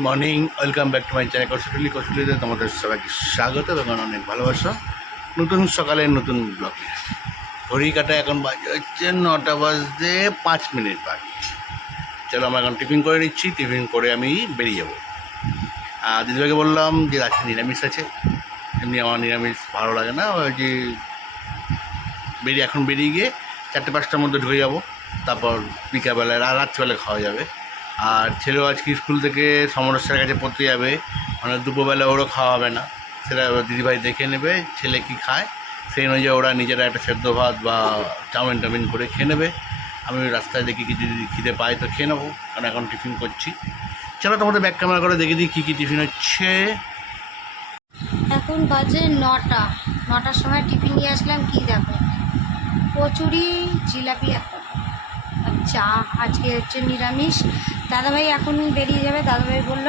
Morning, welcome back to my channel Koushali. কৌশলীতে তোমাদের সবাইকে স্বাগত এবং অনেক ভালোবাসা। নতুন সকালে নতুন ব্লগে। ঘড়ি কাটা এখন বাজে হচ্ছে নটা বাজতে পাঁচ মিনিট বাকি। চলো আমরা এখন টিফিন করে নিচ্ছি, টিফিন করে আমি বেরিয়ে যাব। আর দিদিভাইকে বললাম যে আজকে নিরামিষ আছে। এমনি আমার নিরামিষ ভালো লাগে না ওই যে বেরিয়ে এখন বেরিয়ে গিয়ে চারটে পাঁচটার মধ্যে ঢুকে যাব। তারপর বিকালবেলায়, রা- রাত্রিবেলা খাওয়া যাবে। আর ছেলেও আজকে স্কুল থেকে সমরেশ্বরের কাছে পড়তে যাবে। মানে দুপুরবেলা ওরও খাওয়া হবে না। সেটা দিদিভাই দেখে নেবে, ছেলে কি খায়। সেই অনুযায়ী ওরা নিজেরা একটা সেদ্ধ ভাত বা চাউমিন টাউমিন করে খেয়ে নেবে। আমি রাস্তায় দেখি কি যদি খিদে পাই তো খেয়ে নেব। কারণ এখন টিফিন করছি। চলো তোমাদের ব্যাক ক্যামেরা করে দেখে দিই কী কী টিফিন হচ্ছে। এখন বাজে নটা। নটার সময় টিফিন নিয়ে আসলাম, কি দেখো? কচুরি, জিলাপি একটা। চা, আজকে হচ্ছে নিরামিষ। দাদাভাই এখন বেরিয়ে যাবে। দাদাভাই বলল,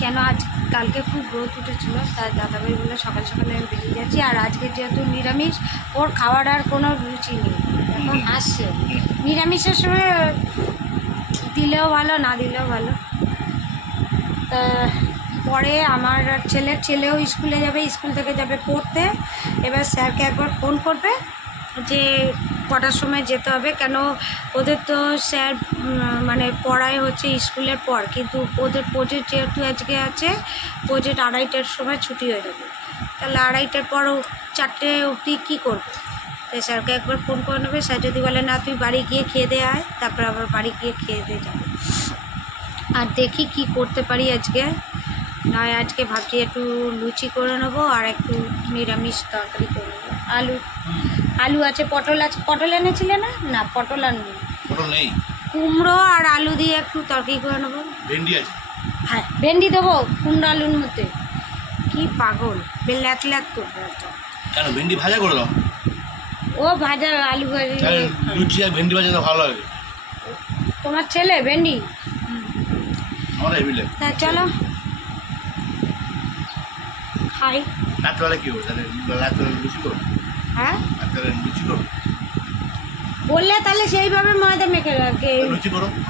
কেন আজ, কালকে খুব রোদ উঠেছিল, তাই দাদাভাই বলল, সকাল সকালে আমি বেরিয়ে যাচ্ছি। আর আজকে যেহেতু নিরামিষ, ওর খাওয়ার আর কোনো রুচি নেই। এখন আসছে। নিরামিষের সময় দিলেও ভালো, না দিলেও ভালো। তা পরে আমার ছেলের ছেলেও স্কুলে যাবে, স্কুল থেকে যাবে পড়তে। এবার স্যারকে একবার ফোন করবে যে কটার সময় যেতে হবে। কেন ওদের তো স্যার মানে পড়ায় হচ্ছে স্কুলের পর। কিন্তু ওদের প্রজেক্ট যেহেতু আজকে আছে প্রজেক্ট আড়াইটার সময় ছুটি হয়ে যাবে। তাহলে আড়াইটার পর চারটে অবধি কী করবে? তাই স্যারকে একবার ফোন করে নেবে। স্যার যদি বলে, না, তুই বাড়ি গিয়ে খেয়ে দিয়ে আয়। তারপর আবার বাড়ি গিয়ে খেয়ে দিয়ে যাবে। আর দেখি কি করতে পারি আজকে। নয়, আজকে ভাবছি একটু লুচি করে নেব আর একটু নিরামিষ তরকারি করে নেব। আলু। আলু আছে পটল আছে। পটল এনেছিলে না? না পটল আনব। নেই। কুমড়ো আর আলু দিয়ে একটু তরকারি করে নেব। ভেন্ডি আছে। হ্যাঁ ভেন্ডি দেবো কুমড়ো আলুর মধ্যে। কি পাগল ল্যাত ল্যাত করবে কেন ভেন্ডি ভাজা করে দাও। ও ভাজা আলু ভাজি। লুচি আর ভেন্ডি ভাজা তো ভালো লাগে। তোমার ছেলে ভেন্ডি? আমার হেভি লাগে। তা চলো। খাই। রাত্রেবেলা কী করব তাহলে? রাত্রে লুচি করব? হ্যাঁ? বললে তাহলে সেইভাবে ময়দা মেখে রাখে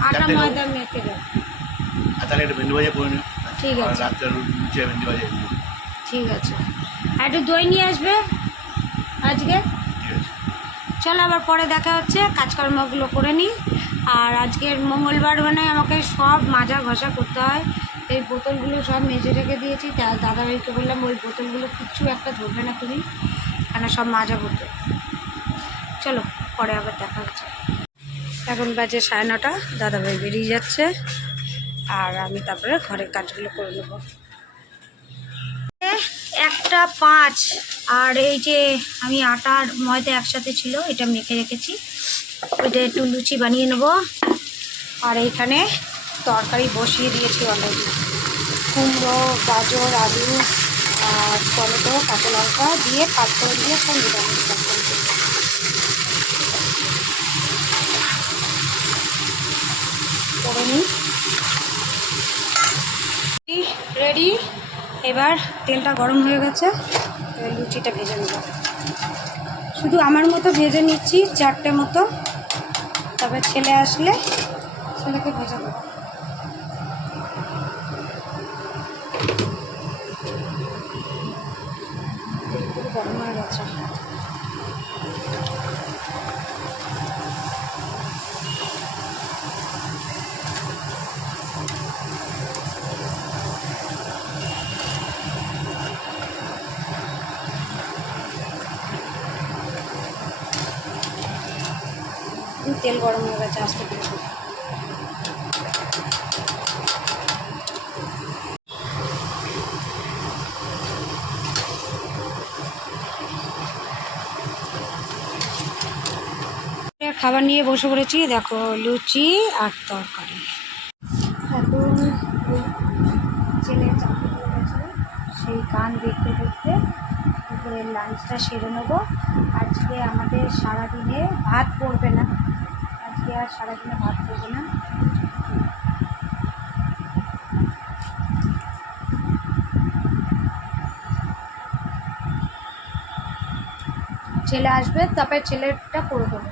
আটা ময়দা মেখে রাখ। তাহলে একটা ভেন্ডি ভাজা করে নিও ঠিক আছে। রাত্রে লুচি ভেন্ডি ভাজা ঠিক আছে। আর একটু দই নিয়ে আসবে আজকে? চলো আবার পরে দেখা হচ্ছে কাজকর্মগুলো করে নিই। আর আজকের মঙ্গলবার মানে আমাকে সব মাজা ঘষা করতে হয়। এই বোতলগুলো সব মেজে রেখে দিয়েছি। দাদাভাইকে বললাম ওই বোতলগুলো কিচ্ছু একটা ধরবে না তুমি। কেন সব মাজা বোতল চলো, পরে আবার দেখা হচ্ছে। এখন বাজে সাড়ে নটা, দাদাভাই বেরিয়ে যাচ্ছে, আর আমি তারপরে ঘরের কাজগুলো করে নেব। একটা পাঁচ, আর এই যে আমি আটা আর ময়দা একসাথে ছিল, এটা মেখে রেখেছি। এটা একটু লুচি বানিয়ে নেব। আর এইখানে তরকারি বসিয়ে দিয়েছি অলরেডি কুমড়ো, গাজর, আলু টমেটো, কাঁচা লঙ্কা দিয়ে পাঁচফোড়ন দিয়ে সব নিরামিষ করে নিই। রেডি? এবার তেলটা গরম হয়ে গেছে লুচিটা ভেজে নেব। শুধু আমার মতো ভেজে নিচ্ছি, চারটে মতো। তবে ছেলে আসলে ছেলেকে ভেজে দেবো তেল পুরো গরম হয়ে গেছে তেল গরম হয়ে গেছে আস্তে করে খাবার নিয়ে বসে পড়েছি, দেখো লুচি আর তরকারি। এখন ছেলে চাকরি করে সেই গান দেখতে দেখতে দুপুরের লাঞ্চটা সেরে নেব। আজকে আমাদের সারাদিনে ভাত পড়বে না। আজকে আর সারাদিনে ভাত করব না। ছেলে আসবে, তারপরে ছেলেটা করে দেবো।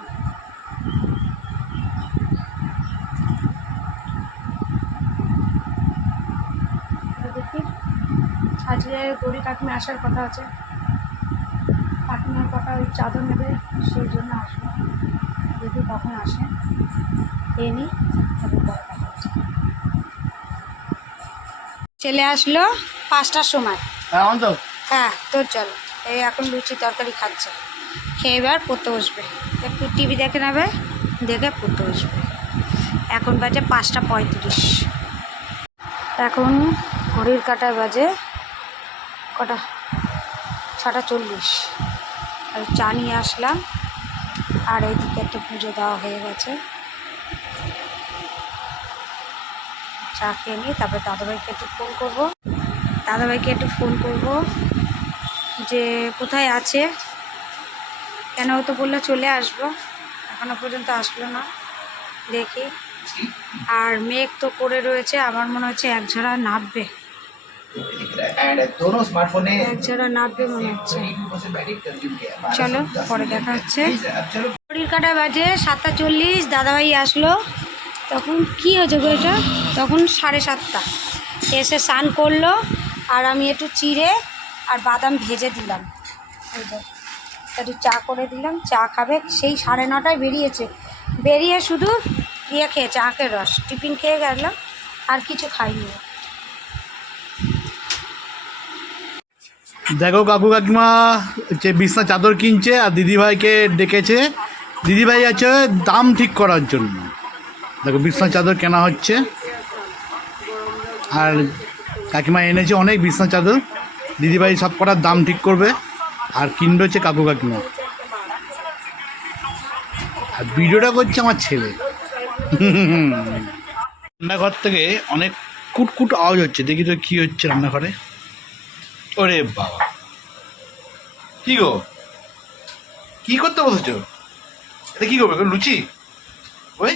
দেখি, আজকে গরি কাকিমা আসার কথা আছে। কাকিমার কথা ওই চাদর নেবে, সেই জন্য আসবে। দেখি কখন আসে? এ নিই তারপর পরে কথা হচ্ছে। ছেলে আসলো পাঁচটার সময়। হ্যাঁ তো? হ্যাঁ তোর চল। এই এখন লুচি তরকারি খাচ্ছে। খেয়ে এবার পড়তে বসবে। একটু টিভি দেখে নেবে দেখে পড়তে বসবে। এখন বাজে পাঁচটা পঁয়ত্রিশ। এখন ঘড়ির কাটায় বাজে কটা? ছটা চল্লিশ। আর চা নিয়ে আসলাম। আর এইদিকে একটা পুজো দেওয়া হয়ে গেছে। চা খেয়ে নিই তারপরে দাদাভাইকে একটু ফোন করব। দাদাভাইকে একটু ফোন করব যে কোথায় আছে? কেন তো বলল চলে আসব। এখনও পর্যন্ত আসলো না। দেখি। আর মেঘ তো করে রয়েছে, আমার মনে হচ্ছে এক ঝাড়া নামবে। চার্জারও নাববে মনে হচ্ছে? চলো, পরে দেখা হচ্ছে। ঘড়ির কাটা বাজে সাতটা চল্লিশ, দাদাভাই আসলো। তখন কি হয়েছে গো তখন সাড়ে সাতটা। এসে স্নান করল, আর আমি একটু চিড়ে আর বাদাম ভেজে দিলাম। একটু চা করে দিলাম, চা খাবে। সেই সাড়ে নটায় বেরিয়েছে। বেরিয়ে শুধু ইয়ে খেয়েছে আঁকের রস। টিফিন খেয়ে গেলাম, আর কিছু খাইনি। দেখো কাকু কাকিমা, যে বিছনা চাদর কিনছে আর দিদিভাইকে ডেকেছে। দিদিভাই আছে দাম ঠিক করার জন্য। দেখো বিছনা চাদর কেনা হচ্ছে। আর কাকিমা এনেছে অনেক বিছনা চাদর। দিদিভাই সব কটার দাম ঠিক করবে। আর কিনবে হচ্ছে কাকু কাকিমা। আর ভিডিওটা করছে আমার ছেলে। রান্নাঘর থেকে অনেক কুটকুট আওয়াজ হচ্ছে। দেখি তো কী হচ্ছে রান্নাঘরে। ওরে বাবা। কি গো? কি করতে বসেছো? এটা কি করবে এখন লুচি? ওই?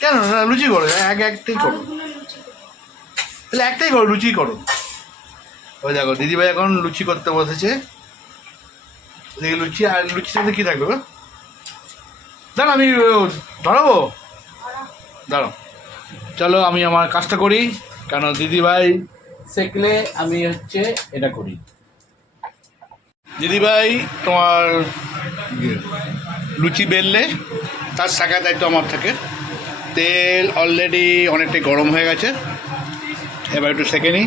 কেন? না লুচি করো এক একটাই করো। লুচি। তাহলে একটাই করো লুচি করো। ওই দেখো দিদিভাই এখন লুচি করতে বসেছে। দেখি লুচি আর লুচির সাথে কী থাকবে? দাঁড়া আমি ধরাবো দাঁড়াও। চলো আমি আমার কাজটা করি। কেন দিদিভাই শেখলে আমি হচ্ছে এটা করি। দিদিভাই তোমার ইয়ে, লুচি বেললে তার শাখা দায়িত্ব আমার থাকে। তেল অলরেডি অনেকটাই গরম হয়ে গেছে। এবার একটু সেকে নিই।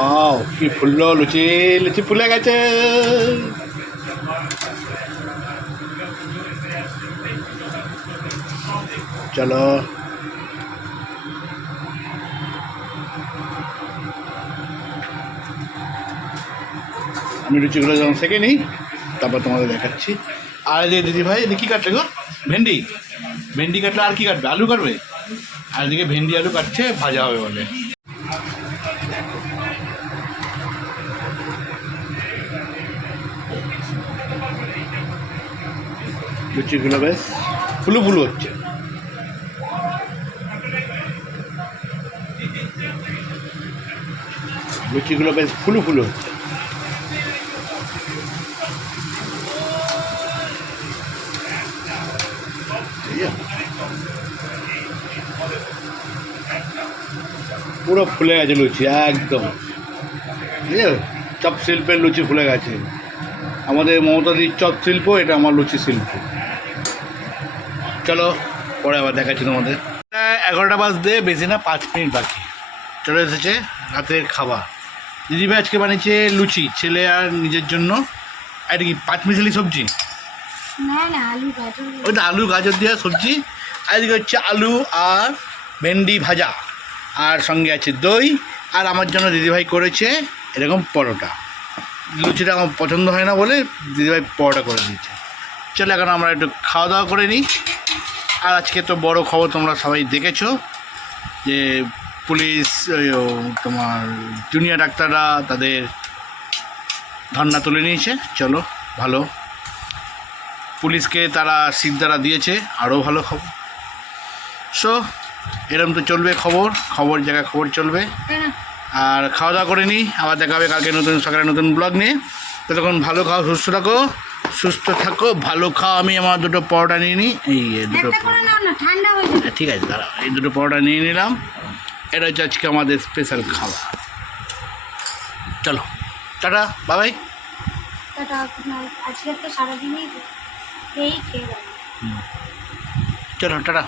ওয়াও কি ফুললো, লুচি লুচি ফুলে গেছে। চলো। আমি লুচিগুলো যখন সেকে নিই, তারপর তোমাদের দেখাচ্ছি। আর যে দিদি ভাই কী কাটছে গো? ভেন্ডি। ভেন্ডি কাটলে আর কি কাটবে? আলু কাটবে? আর এদিকে ভেন্ডি, আলু কাটছে, ভাজা হবে বলে। লুচিগুলো বেশ ফুলু ফুলু হচ্ছে। লুচিগুলো বেশ ফুলু ফুলু হচ্ছে। পুরো ফুলে গেছে লুচি, একদম। চপ শিল্পের লুচি ফুলে গেছে। আমাদের মমতাদির চপ শিল্প, এটা আমার লুচি শিল্প। চলো পরে আবার দেখাচ্ছি তোমাদের। এগারোটা বাজতে বেশি না পাঁচ মিনিট বাকি। চলে এসেছে রাতের খাবার। দিদিভাই আজকে বানিয়েছে লুচি ছেলে আর নিজের জন্য। আর এটা কি পাঁচ মিশালি সবজি ওইটা আলু গাজর দেওয়া সবজি। আর এদিকে হচ্ছে আলু আর ভেন্ডি ভাজা। আর সঙ্গে আছে দই। আর আমার জন্য দিদিভাই করেছে এরকম পরোটা। লুচিটা আমার পছন্দ হয় না বলে দিদিভাই পরোটা করে দিয়েছে। চলো এখন আমরা একটু খাওয়া দাওয়া করে নিই। আর আজকে তো বড় খবর তোমরা সবাই দেখেছ যে পুলিশ তোমার জুনিয়র ডাক্তাররা তাদের ধর্না তুলে নিয়েছে। চলো ভালো। পুলিশকে তারা সিদ্ধারা দিয়েছে আরও ভালো খবর। সো এরম তো চলবে খবর খবর জায়গায় খবর চলবে। আর খাওয়া দাওয়া করে নিই আবার দেখা হবে কালকে নতুন সকালে নতুন ব্লগ নিয়ে। ততক্ষণ ভালো খাও সুস্থ থাকো। সুস্থ থাকো ভালো খাও। আমি আমার দুটো পরোটা নিয়ে নিই। এই দুটো হয়ে ঠিক আছে দাঁড়া এই দুটো পরোটা নিয়ে নিলাম। এটা হচ্ছে আজকে আমাদের স্পেশাল খাবার। চলো। টাটা বাবাই টাটা আজকে তো সারাদিনই এই খেয়ে চলো টাটা।